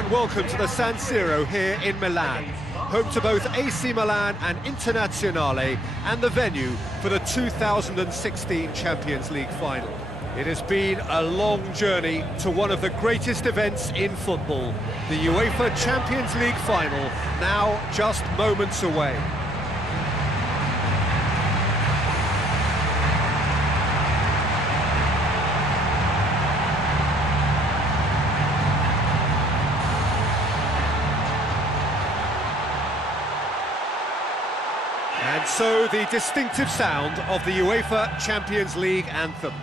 and welcome to the San Siro here in Milan, home to both AC Milan and Internazionale, and the venue for the 2016 Champions League final. It has been a long journey to one of the greatest events in football, the UEFA Champions League final, now just moments away. And so the distinctive sound of the UEFA Champions League anthem.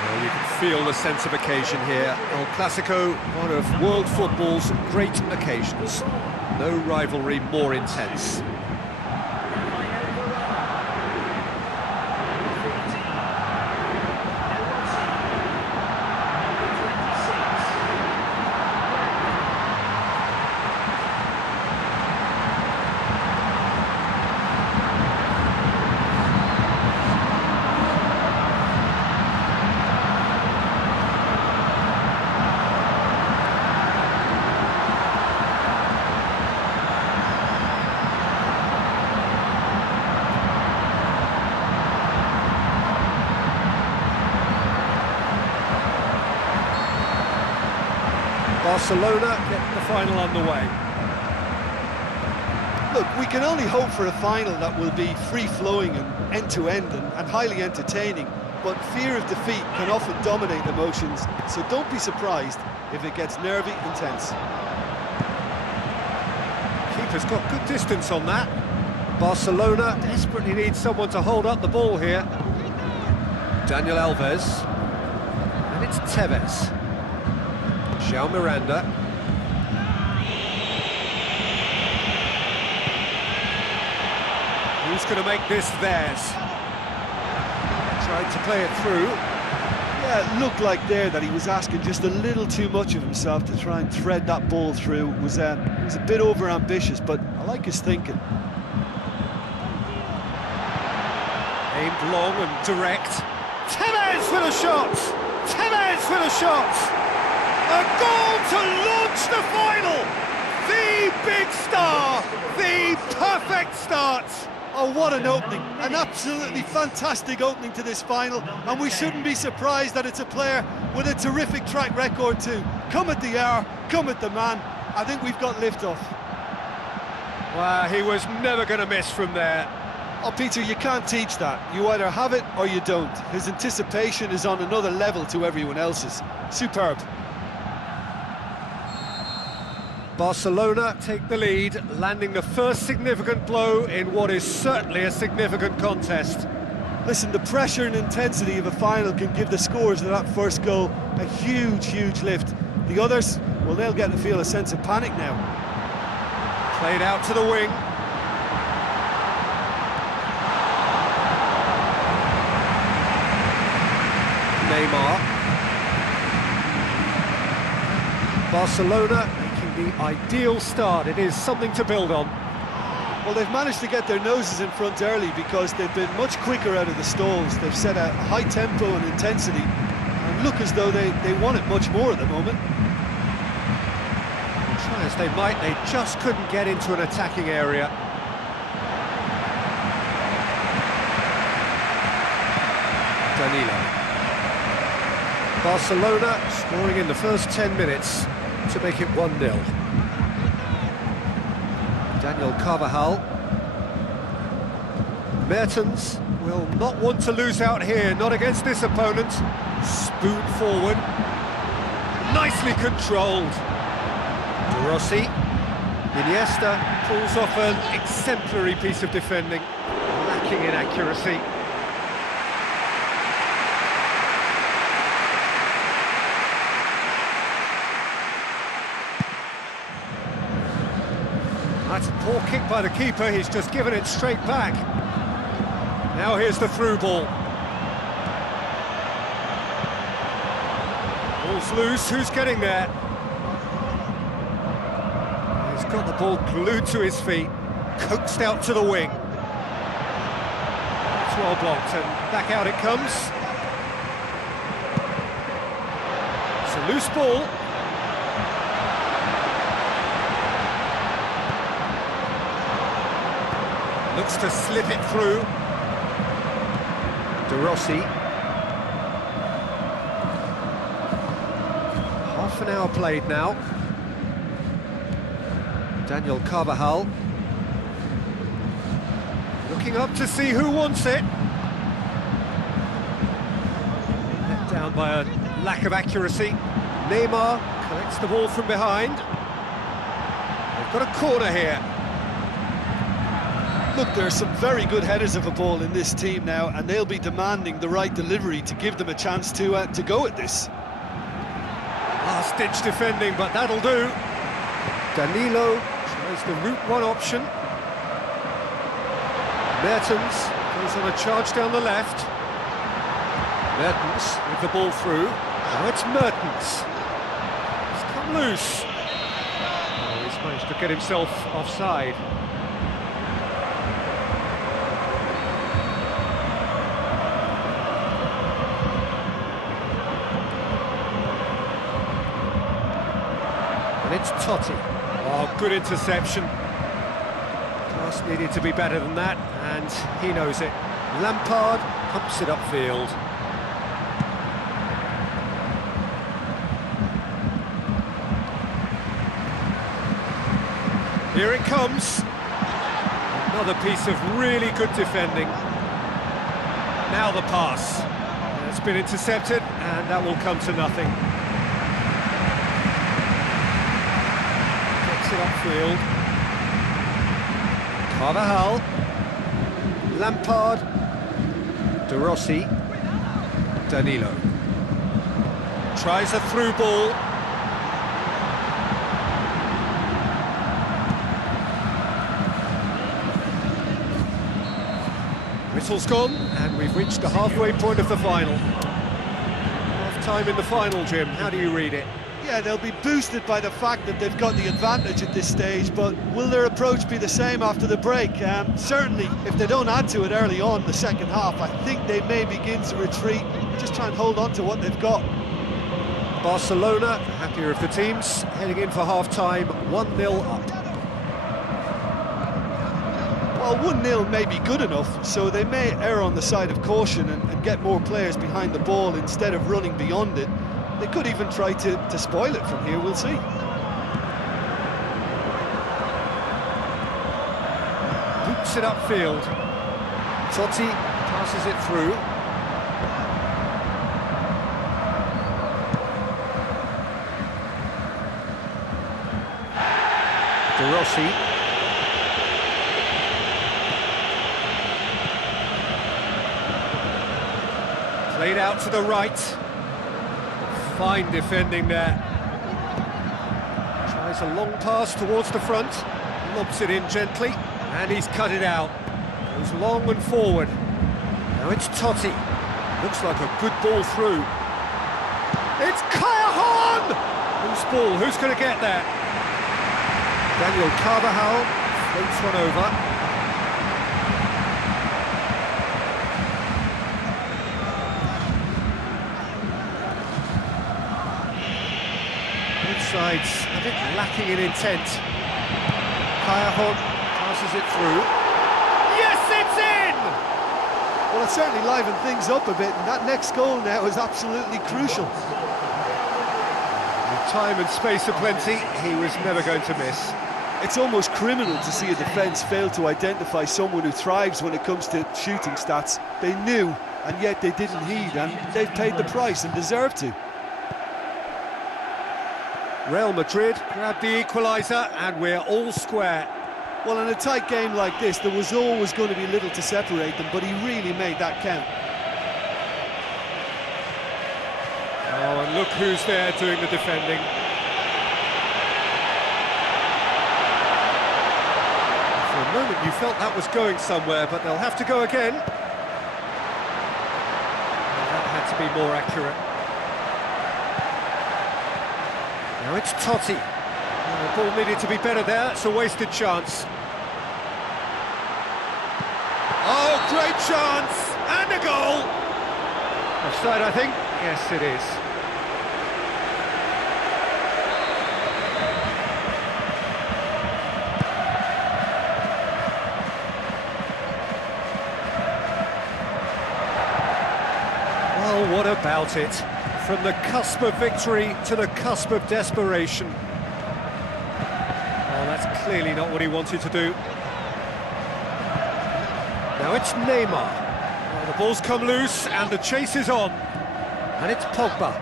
Well, you can feel the sense of occasion here. El Clasico, one of world football's great occasions. No rivalry more intense. Barcelona get the final underway. Look, we can only hope for a final that will be free-flowing and end-to-end and highly entertaining, but fear of defeat can often dominate emotions, so don't be surprised if it gets nervy and tense. Keeper's got good distance on that. Barcelona desperately needs someone to hold up the ball here. Daniel Alves. And it's Tevez. João Miranda. Who's going to make this theirs? Tried to play it through. Yeah, it looked like there that he was asking just a little too much of himself to try and thread that ball through. It was a bit over-ambitious, but I like his thinking. Aimed long and direct. Tevez for the shot! Tevez for the shot! A goal to launch the final! The big star! The perfect start! Oh, what an opening! An absolutely fantastic opening to this final, and we shouldn't be surprised that it's a player with a terrific track record too. Come at the hour, come at the man. I think we've got liftoff. Wow, he was never going to miss from there. Oh, Peter, you can't teach that. You either have it or you don't. His anticipation is on another level to everyone else's. Superb. Barcelona take the lead, landing the first significant blow in what is certainly a significant contest. Listen, the pressure and intensity of a final can give the scorers of that first goal a huge, huge lift. The others, well, they'll get to feel a sense of panic now. Played out to the wing. Neymar. Barcelona making the ideal start. It is something to build on. Well, they've managed to get their noses in front early because they've been much quicker out of the stalls. They've set a high tempo and intensity and look as though they want it much more at the moment. Try as they might, they just couldn't get into an attacking area. Danilo. Barcelona scoring in the first 10 minutes to make it 1-0. Daniel Carvajal. Mertens will not want to lose out here, not against this opponent. Spoon forward. Nicely controlled. De Rossi. Iniesta pulls off an exemplary piece of defending. lacking in accuracy. That's a poor kick by the keeper, he's just given it straight back. Now here's the through ball. Ball's loose, who's getting there? He's got the ball glued to his feet, coaxed out to the wing. It's well blocked, and back out it comes. It's a loose ball. Looks to slip it through. De Rossi. Half an hour played now. Daniel Carvajal. Looking up to see who wants it. Let down by a lack of accuracy. Neymar collects the ball from behind. They've got a corner here. Look, there are some very good headers of a ball in this team now, and they'll be demanding the right delivery to give them a chance to go at this. Last-ditch defending, but that'll do. Danilo tries the route one option. Mertens goes on a charge down the left. Mertens with the ball through. Now it's Mertens. He's come loose. Oh, he's managed to get himself offside. And it's Totti. Oh, good interception. Pass needed to be better than that, and he knows it. Lampard pumps it upfield. Here it comes. Another piece of really good defending. Now the pass. It's been intercepted, and that will come to nothing. It upfield. Carvajal, Lampard, De Rossi, Danilo. Tries a through ball. Whistle's gone, and we've reached the halfway point of the final. Half-time in the final, Jim. How do you read it? Yeah, they'll be boosted by the fact that they've got the advantage at this stage, but will their approach be the same after the break? Certainly, if they don't add to it early on in the second half, I think they may begin to retreat, just try and hold on to what they've got. Barcelona, the happier of the teams, heading in for half-time, 1-0 up. Well, 1-0 may be good enough, so they may err on the side of caution and get more players behind the ball instead of running beyond it. They could even try to spoil it from here, we'll see. Boots it upfield. Totti passes it through. De Rossi. Played out to the right. Fine defending there. Tries a long pass towards the front, lobs it in gently, and he's cut it out. Goes long and forward. Now it's Totti. Looks like a good ball through. It's Cajon! Whose ball? Who's going to get there? Daniel Carvajal floats one over. Sides a bit lacking in intent. Cajon passes it through. Yes, it's in! Well, it certainly livened things up a bit, and that next goal now is absolutely crucial. With time and space aplenty, he was never going to miss. It's almost criminal to see a defence fail to identify someone who thrives when it comes to shooting stats. They knew, and yet they didn't heed, and they've paid the price and deserve to. Real Madrid grabbed the equaliser, and we're all square. Well, in a tight game like this, there was always going to be little to separate them, but he really made that count. Oh, and look who's there doing the defending. For a moment you felt that was going somewhere, but they'll have to go again. Well, that had to be more accurate. Now it's Totti. The ball needed to be better there, it's a wasted chance. Oh, great chance! And a goal! Offside, I think? Yes, it is. Well, what about it? From the cusp of victory to the cusp of desperation. Oh, that's clearly not what he wanted to do. Now it's Neymar. Well, the ball's come loose and the chase is on. And it's Pogba.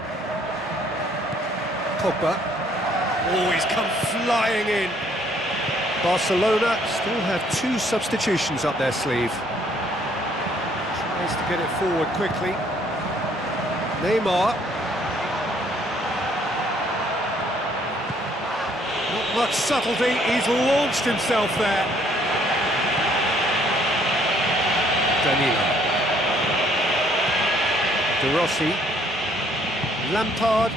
Pogba. Oh, he's come flying in. Barcelona still have 2 substitutions up their sleeve. Tries to get it forward quickly. Neymar. Not much subtlety, he's launched himself there. Danilo. De Rossi. Lampard.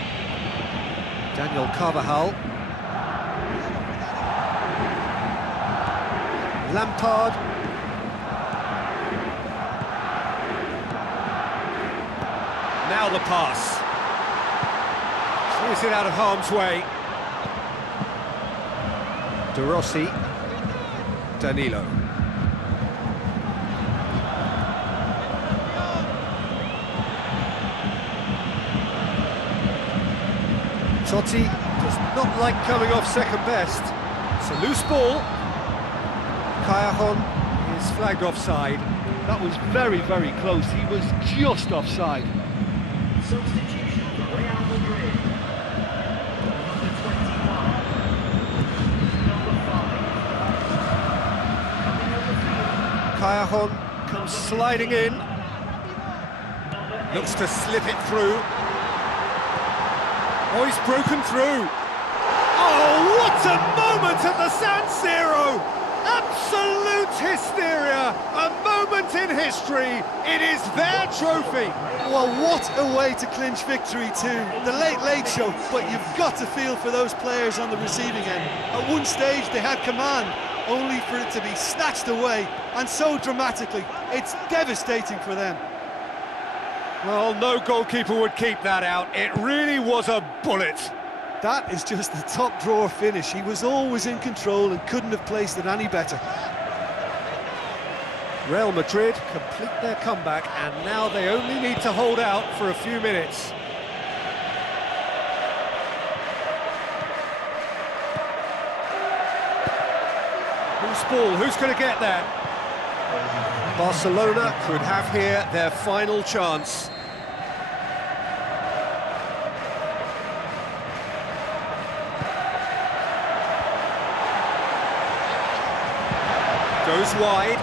Daniel Carvajal. Lampard. Now the pass. Clears it out of harm's way. De Rossi. Danilo. Totti does not like coming off second best. It's a loose ball. Callejon is flagged offside. That was very, very close. He was just offside. Substitution for Real Madrid. Number 21. Number 5. Callejon comes sliding in. Looks to slip it through. Oh, he's broken through. Oh, what a moment at the San Siro! Absolute hysteria! A moment in history. It is their trophy. Well, what a way to clinch victory too. The late show, but you've got to feel for those players on the receiving end. At one stage they had command, only for it to be snatched away, and so dramatically. It's devastating for them. Well, no goalkeeper would keep that out. It really was a bullet. That is just the top drawer finish. He was always in control and couldn't have placed it any better. Real Madrid complete their comeback, and now they only need to hold out for a few minutes. Who's ball? Who's going to get there? Barcelona could have here their final chance. Goes wide.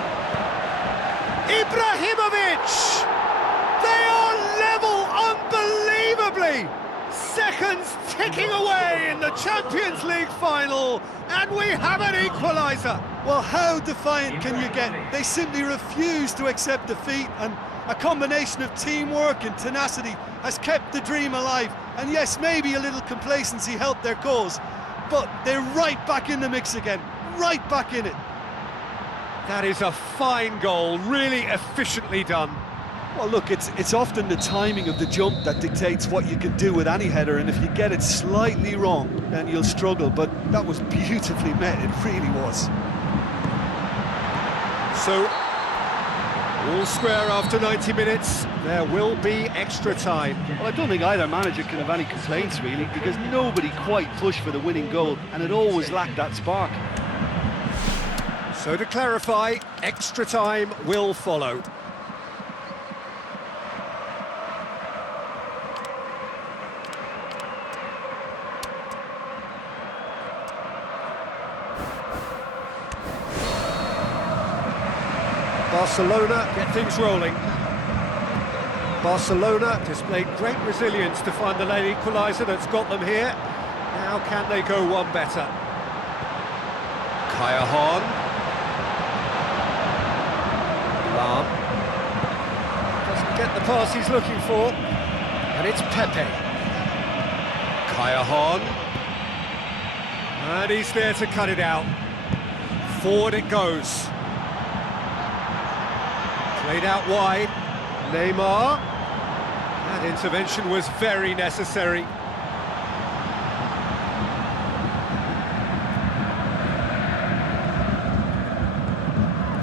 Ibrahimovic! They are level unbelievably! Seconds ticking away in the Champions League final, and we have an equaliser! Well, how defiant can you get? They simply refuse to accept defeat, and a combination of teamwork and tenacity has kept the dream alive. And yes, maybe a little complacency helped their cause, but they're right back in the mix again, right back in it. That is a fine goal, really efficiently done. Well, look, it's often the timing of the jump that dictates what you can do with any header, and if you get it slightly wrong, then you'll struggle, but that was beautifully met, it really was. So, all square after 90 minutes, there will be extra time. Well, I don't think either manager can have any complaints, really, because nobody quite pushed for the winning goal, and it always lacked that spark. So to clarify, extra time will follow. Barcelona get things rolling. Barcelona displayed great resilience to find the late equaliser that's got them here. Now can they go one better? Kaya Hahn. Lam. Doesn't get the pass he's looking for. And it's Pepe. Kaya Hahn. And he's there to cut it out. Forward it goes. Played out wide. Neymar. That intervention was very necessary.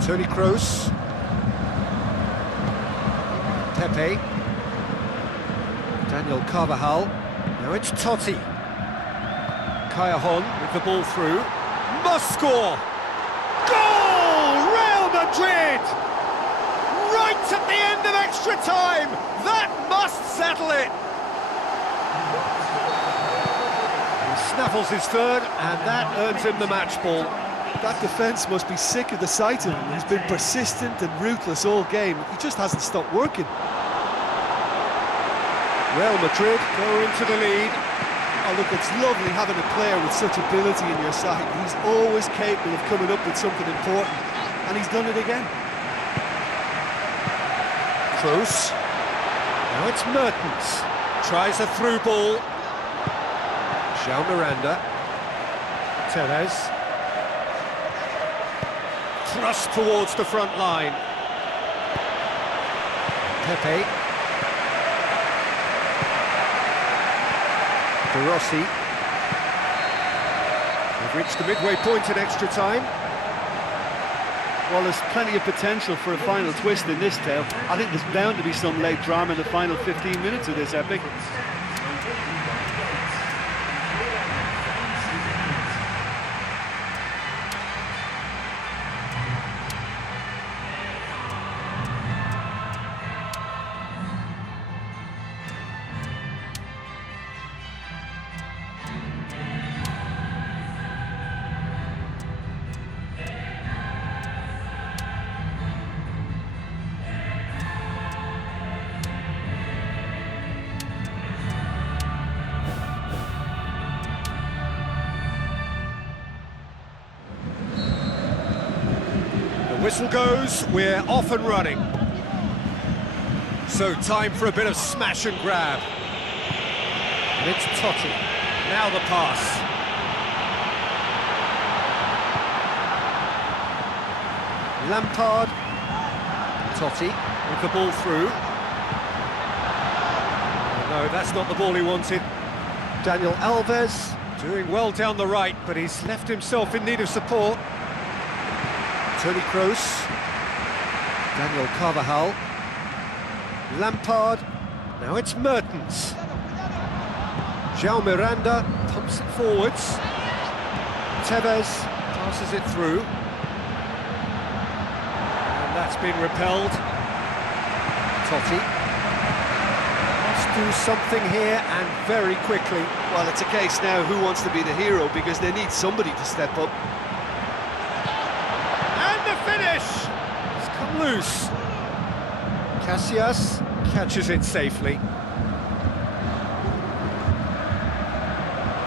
Toni Kroos. Pepe. Daniel Carvajal. Now it's Totti. Kaya Hahn with the ball through. Must score! Goal! Real Madrid! Right at the end of extra time! That must settle it! He snaffles his third, and that earns him the match ball. That defence must be sick of the sight of him. He's been persistent and ruthless all game. He just hasn't stopped working. Real Madrid go into the lead. Oh, look, it's lovely having a player with such ability in your side. He's always capable of coming up with something important, and he's done it again. Kroos. Now it's Mertens. Tries a through ball. João Miranda. Tevez. Thrust towards the front line. Pepe. De Rossi. We've reached the midway point in extra time. Well, there's plenty of potential for a final twist in this tale. I think there's bound to be some late drama in the final 15 minutes of this epic. Whistle goes, we're off and running. So time for a bit of smash and grab. And it's Totti. Now the pass. Lampard. Totti with the ball through. Oh, no, that's not the ball he wanted. Daniel Alves doing well down the right, but he's left himself in need of support. Toni Kroos, Daniel Carvajal, Lampard, now it's Mertens. João Miranda pumps it forwards. Tevez passes it through. And that's been repelled. Totti must do something here and very quickly. Well, it's a case now who wants to be the hero, because they need somebody to step up. Finish! It's come loose. Casillas catches it safely.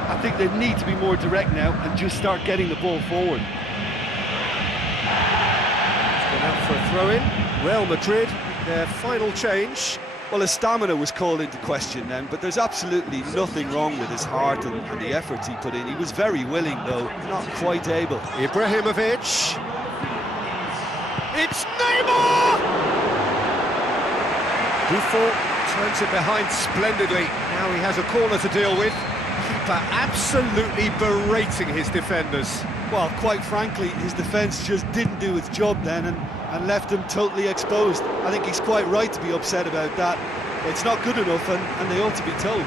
I think they need to be more direct now and just start getting the ball forward. It's gone out for a throw-in. Real Madrid, their final change. Well, his stamina was called into question then, but there's absolutely nothing wrong with his heart and the efforts he put in. He was very willing, though, not quite able. Ibrahimovic. It's Neymar! Buffon turns it behind splendidly. Now he has a corner to deal with. Keeper absolutely berating his defenders. Well, quite frankly, his defence just didn't do its job then and left him totally exposed. I think he's quite right to be upset about that. It's not good enough, and they ought to be told.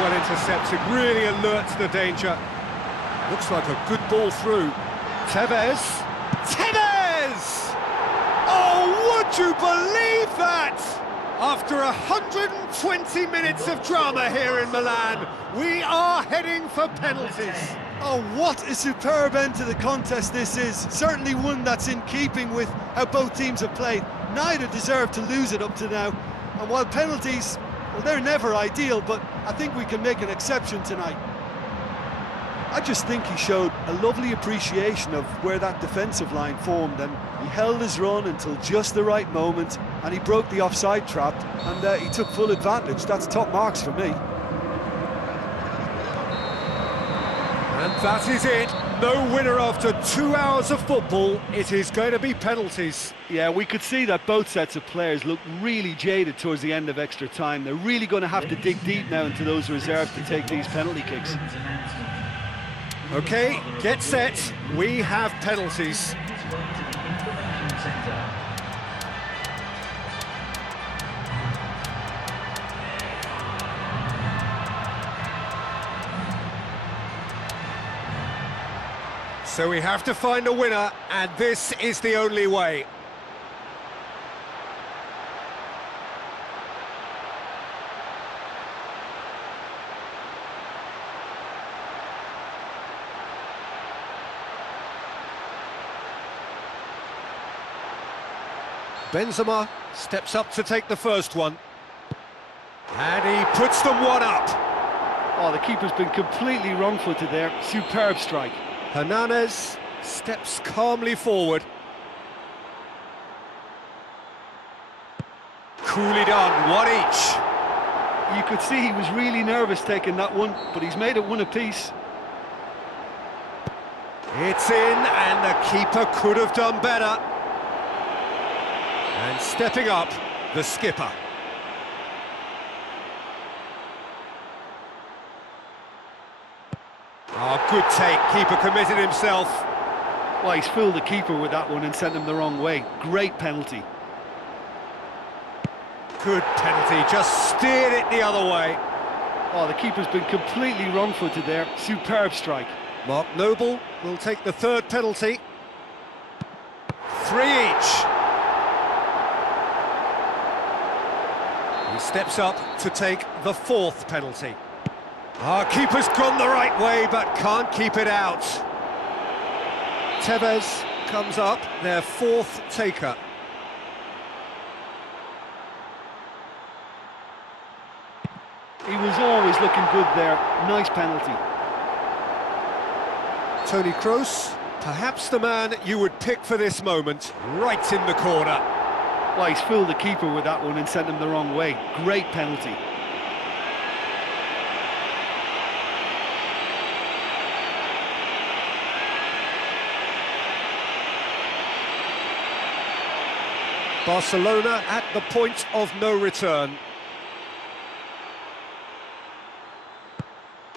Well intercepted, really alert to the danger. Looks like a good ball through. Tevez! Tevez! Oh, would you believe that? After 120 minutes of drama here in Milan, we are heading for penalties. Oh, what a superb end to the contest this is. Certainly one that's in keeping with how both teams have played. Neither deserved to lose it up to now. And while penalties, well, they're never ideal, but I think we can make an exception tonight. I just think he showed a lovely appreciation of where that defensive line formed, and he held his run until just the right moment, and he broke the offside trap, and he took full advantage. That's top marks for me. And that is it. No winner after 2 hours of football. It is going to be penalties. Yeah, we could see that both sets of players look really jaded towards the end of extra time. They're really going to have to dig deep now into those reserves to take these penalty kicks. Okay, get set. We have penalties. So we have to find a winner, and this is the only way. Benzema steps up to take the first one. And he puts them one up. Oh, the keeper's been completely wrong-footed there. Superb strike. Hernandez steps calmly forward. Coolly done, one each. You could see he was really nervous taking that one, but he's made it one apiece. It's in, and the keeper could have done better. And stepping up, the skipper. Oh, good take, keeper committed himself. Well, he's fooled the keeper with that one and sent him the wrong way. Great penalty. Good penalty, just steered it the other way. Oh, the keeper's been completely wrong-footed there. Superb strike. Mark Noble will take the third penalty. 3 each. He steps up to take the fourth penalty. Our keeper's gone the right way, but can't keep it out. Tevez comes up, their fourth taker. He was always looking good there. Nice penalty. Toni Kroos, perhaps the man you would pick for this moment, right in the corner. Well, he's fooled the keeper with that one and sent him the wrong way. Great penalty. Barcelona at the point of no return.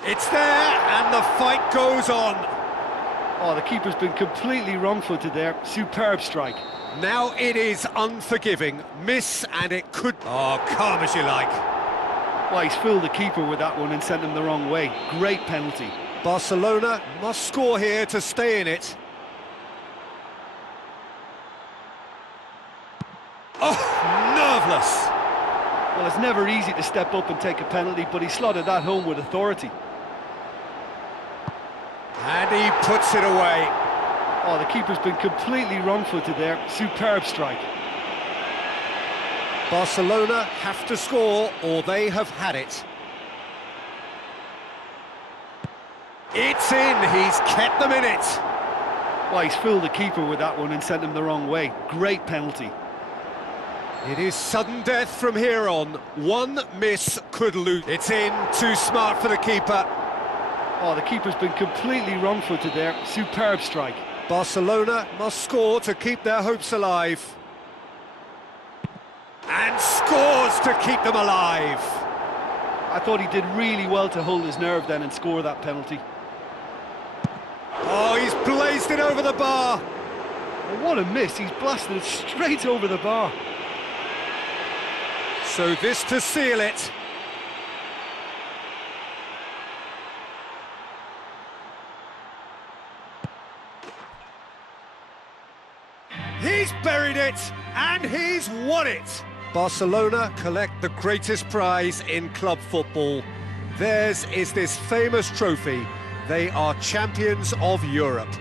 It's there, and the fight goes on. Oh, the keeper's been completely wrong-footed there. Superb strike. Now it is unforgiving. Miss, and it could... Oh, calm as you like. Well, he's fooled the keeper with that one and sent him the wrong way. Great penalty. Barcelona must score here to stay in it. Oh, nerveless. Well, it's never easy to step up and take a penalty, but he slotted that home with authority. And he puts it away. Oh, the keeper's been completely wrong-footed there. Superb strike. Barcelona have to score, or they have had it. It's in, he's kept them in it. Well, he's fooled the keeper with that one and sent him the wrong way. Great penalty. It is sudden death from here on. One miss could lose. It's in, too smart for the keeper. Oh, the keeper's been completely wrong-footed there. Superb strike. Barcelona must score to keep their hopes alive. And scores to keep them alive. I thought he did really well to hold his nerve then and score that penalty. Oh, he's blazed it over the bar. Well, what a miss. He's blasted it straight over the bar. So this to seal it. He's buried it, and he's won it. Barcelona collect the greatest prize in club football. Theirs is this famous trophy. They are champions of Europe.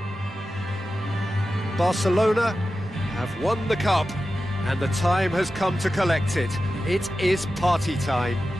Barcelona have won the cup, and the time has come to collect it. It is party time.